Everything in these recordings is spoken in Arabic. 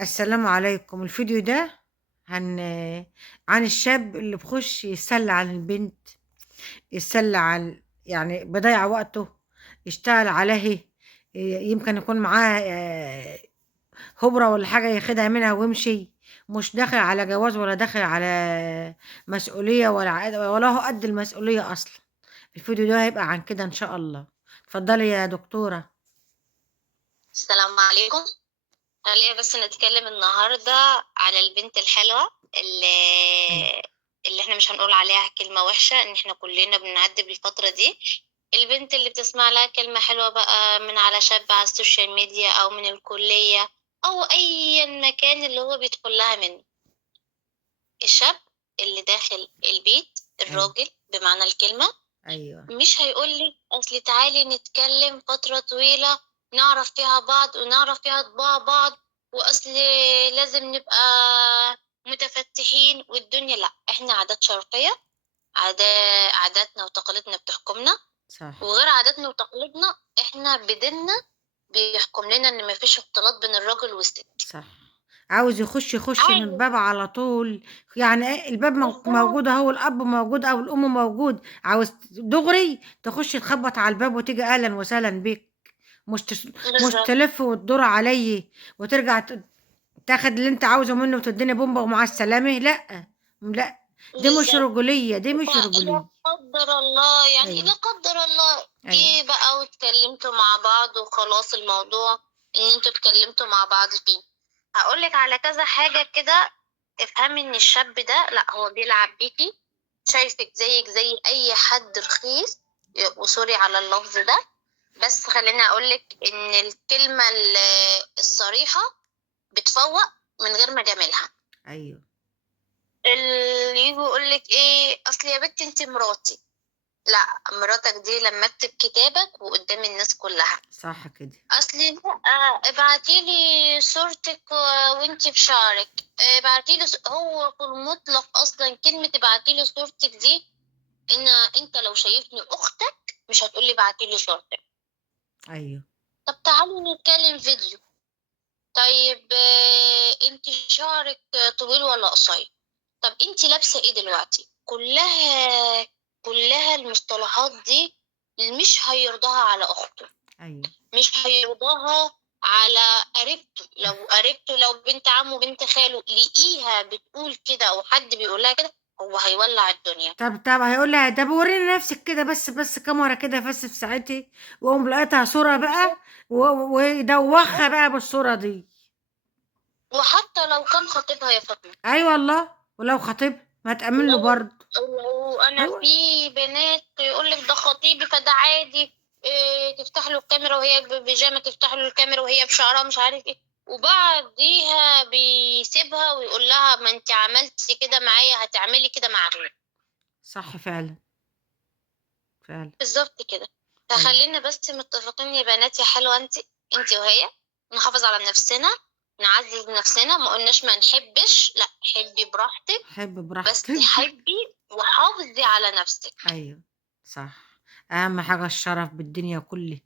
السلام عليكم. الفيديو ده عن عن الشاب اللي بيخش يتسلى على البنت، يتسلى على يعني بيضيع وقته، يشتغل عليه. يمكن يكون معاه هبرة ولا حاجة ياخدها منها ويمشي، مش داخل على جواز ولا داخل على مسؤولية ولا هو قد المسؤولية أصلا. الفيديو ده هيبقى عن كده إن شاء الله. اتفضلي يا دكتورة. السلام عليكم. خلينا بس نتكلم النهاردة على البنت الحلوة أيوة. اللي احنا مش هنقول عليها كلمة وحشة، ان احنا كلنا بنعدي بالفترة دي. البنت اللي بتسمع لها كلمة حلوة بقى من على شاب على السوشيال ميديا او من الكلية او اي مكان اللي هو بيدخل لها منه. الشاب اللي داخل البيت، أيوة. الراجل بمعنى الكلمة، أيوة. مش هيقولك أصل تعالي نتكلم فترة طويلة نعرف فيها بعض ونعرف فيها طباع بعض، وأصل لازم نبقى متفتحين والدنيا. لأ، إحنا عادات شرقية، عاداتنا وتقاليدنا بتحكمنا، صح. وغير عاداتنا وتقاليدنا إحنا بديننا بيحكم لنا إن مفيش اختلاط بين الراجل والست. صح. عاوز يخش من عادي. الباب على طول. يعني ايه الباب بالظبط. موجود اهو، الاب موجود او الام موجود، عاوز دغري تخش تخبط على الباب وتيجي اهلا وسهلا بيك. مش بالظبط. تلف وتدور علي وترجع تاخد اللي انت عاوزه منه وتديني بومبا ومع السلامه. لا، لا، دي مش بالظبط. رجوليه، دي مش لا رجوليه. قدر الله، يعني لا ايوه. قدر الله ايوه. جه بقى واتكلمتوا مع بعض وخلاص الموضوع ان انتوا اتكلمتوا مع بعض فيه. هقولك على كذا حاجة كده. افهمي ان الشاب ده لا، هو بيلعب بيكي، شايفك زيك زي اي حد رخيص، وسوري على اللفظ ده. بس خليني اقولك ان الكلمة الصريحة بتفوق من غير ما جاملها. ايوه. اللي يجي يقولك ايه، اصل يا بنتي انت مراتي. لأ، مراتك دي لمّا اكتب كتابك وقدّام الناس كلّها. صح كده. أصل لأ، ابعتي لي صورتِك وأنتِ بشعرِك، ابعتي لي هو في المطلق أصلًا كلمة ابعتي لي صورتِك دي، أنت لو شايفني أختك مش هتقول لي ابعتي لي صورتِك. ايوه. طب تعالي نتكلم فيديو. طيب أنتِ شعرِك طويل والّا قصير؟ طب أنتِ لابسة إيه دلوقتي؟ كلّها المصطلحات دي مش هيرضاها على أخته، ايوه. مش هيرضاها على قريبته. لو بنت عمه بنت خاله لقيها بتقول كده أو حد بيقول لها كده، هو هيولّع الدنيا. طب هيقول لها طب وريني نفسك كده، بس كاميرا كده بس في ساعتها، واقوم لقيتها صورة بقى بالضبط. ويدوخها بقى بالصورة دي. وحتى لو كان خطيبها يا فاطمة. اي والله، ولو خطيب ما تأمن له لو برضه. لو أنا ايوه. في بنات يقول لِك ده خطيبي فده عادي، تفتح له الكاميرا وهي ببيجامة، تفتح له الكاميرا وهي بشعرها مش عارف إيه، وبعديها بيسيبها ويقول لها ما أنتِ عملتِ كده معايا هتعملي كده مع غيرِك. صح فعلا. فعلا. بالضبط كده. ايوه. فخلّينا بس متفقين يا بنات يا حلوة أنتِ وهي، نحافظ على نفسنا، نعزّز نفسنا، ما قلناش ما نحبش، لأ حبي براحتك، حب بس براحتك. حبي وحافظي على نفسِك. ايوه. صح. اهم حاجة الشرف بالدنيا كلها.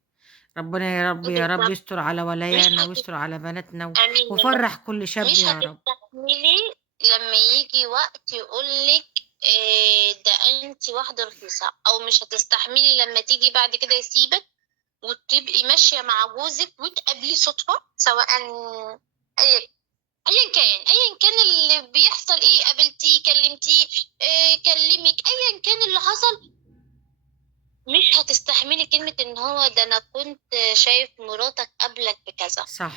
ربنا يا رب يا رب بالضبط. يستر على مش ولايانا هت ويستر على بناتنا آمين يا رب. وفرح كل شاب مش يا رب. هتستحملي لمّا ييجي وقت يقول لِك ده أنتِ واحدة رخيصة، أو مش هتستحملي لمّا تيجي بعد كده يسيبِك وتبقي ماشية مع جوزِك وتقابليه صُدفة، سواء أي أيًا كان اللي بيحصل إيه، قابلتيه، كلمتيه، كلمِك، أيًا كان اللي حصل، مش هتستحملي كلمة إن هو ده أنا كنت شايف مراتك قبلك بكذا. صح.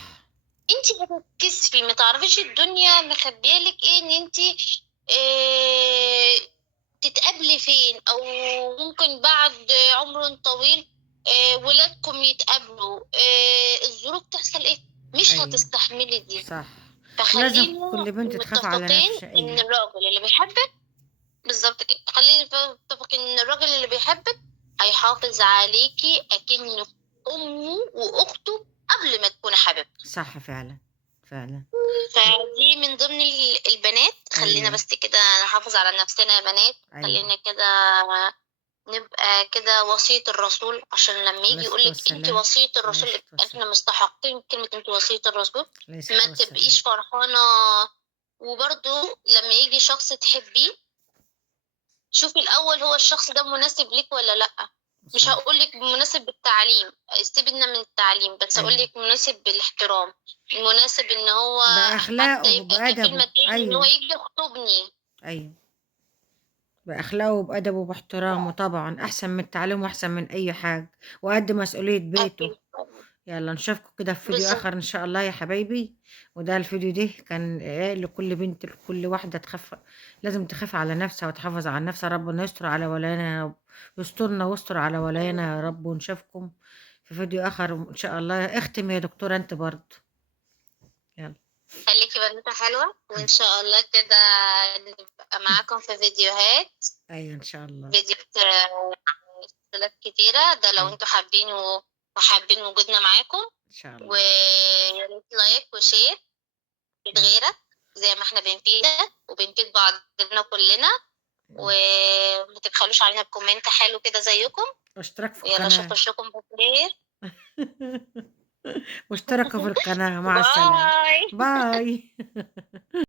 أنتِ هتتكسفي، ما تعرفيش الدنيا مخبية لِك إيه، إن أنتِ آآ تتقابلي فين، أو ممكن بعد عمر طويل ولادكم يتقابلوا، الظروف تحصل إيه، مش ايوه. هتستحملي دي. صح. ولازم فخلّينا كل بنت تخاف على متفقين نفسها. إن ايوه. الراجل اللي بيحبِّك بالضبط كده، خلّينا متفقين إن الراجل اللي بيحبِّك هيحافظ عليكِ أكنِّك أمه وأخته قبل ما تكوني حبيبته. صح فعلا. فعلا. فدي من ضمن البنات، خلّينا ايوه. بس كده نحافظ على نفسنا يا بنات، ايوه. خلّينا كده نبقى كده وصية الرسول، عشان لما عليه يجي الصلاة يقولك انت والسلام. وصية عليه الرسول، الصلاة والسلام. احنا مستحقين كلمة انت وصية الرسول. عليه ما الصلاة والسلام. تبقيش فرحانة. وبرضو لما يجي شخص تحبيه، شوفي الأول هو الشخص ده مناسب ليك ولا لأ. مش صح. هقولك مناسب بالتعليم، سيبنا من التعليم، بس أيوه. هقولك مناسب بالاحترام، مناسب ان هو حتى بأخلاقه يبقى كفيل بأدبه. ماديا ان هو أيوه. يجي يخطبني. أيوه. بأخلاقه وبأدبه وباحترامه طبعا أحسن من التعليم وأحسن من أي حاجة، وقد مسؤولية بيته. أكيد. يلا نشوفكم كده في فيديو بالظبط. آخر إن شاء الله يا حبايبي. وده الفيديو ده كان إيه لكل بنت، لكل واحدة تخاف، لازم تخاف على نفسها وتحافظ على نفسها. ربنا يستر على ولانا يا رب، يسترنا ويستر على ولانا يا رب. ونشوفكم في فيديو آخر إن شاء الله. اختم يا دكتورة أنت برضه. يلا. خليكي بنوتة حلوة، وإن شاء الله كده نبقى معاكم في فيديوهات، أيوة إن شاء الله. فيديوهات سلسلات كتيرة، ده لو أيوة انتوا حابين وحابين وجودنا معاكم. إن شاء الله. ويا ريت لايك وشير، تفيد يلا. غيرك زي ما احنا بنفيدك وبنفيد بعضنا كلنا. يلا. وما تبخلوش علينا بكومنت حلو كده زيكم. اشترك في ويلا اشوف القناة. وشكم بخير. واشتركوا في القناة. مع السلامة. باي. باي.